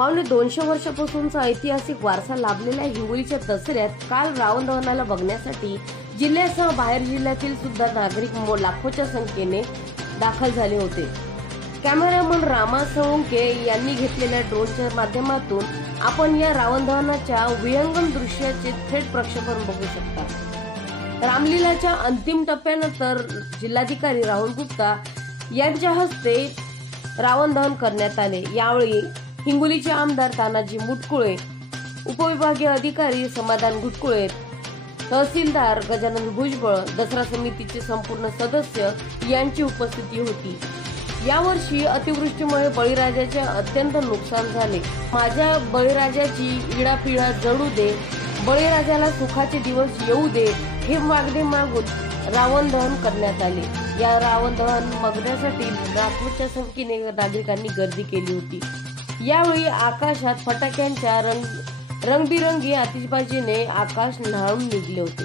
पावणे 200 वर्षापासूनचा ऐतिहासिक वारसा लाभलेल्या हिंगोलीच्या दसऱ्यात काल रावण दहनाला बघण्यासाठी जिल्ह्यासह बाहेर जिल्ह्यातील सुद्धा नागरिक लाखोच्या संख्येने दाखल झाले होते। कॅमेरामन रामा सोळंके यांनी घेतलेल्या ड्रोनच्या माध्यमातून आपण या रावण दहनाच्या विहंगम दृश्याचे थेट प्रक्षेपण बघू शकता। रामलीलाच्या अंतिम टप्प्यानंतर जिल्हाधिकारी राहुल गुप्ता यांच्या हस्ते रावण दहन करण्यात आले। यावेळी हिंगोलीचे आमदार तानाजी मुटकुळे, उपविभागीय अधिकारी समाधान घुटकुळे, तहसीलदार गजानन भुजबळ, दसरा समितीचे संपूर्ण सदस्य यांची उपस्थिती होती। यावर्षी अतिवृष्टीमुळे बळीराजाचे अत्यंत नुकसान झाले। माझ्या बळीराजाची इडापिडा जळू दे, बळीराजाला सुखाचे दिवस येऊ दे हे मागणे मागून रावण दहन करण्यात आले। या रावण दहन बघण्यासाठी लाखोच्या संख्येने नागरिकांनी गर्दी केली होती। यावेळी आकाशात फटाक्यांच्या रंगबिरंगी आतिषबाजीने आकाश न्हाऊन निघले होते।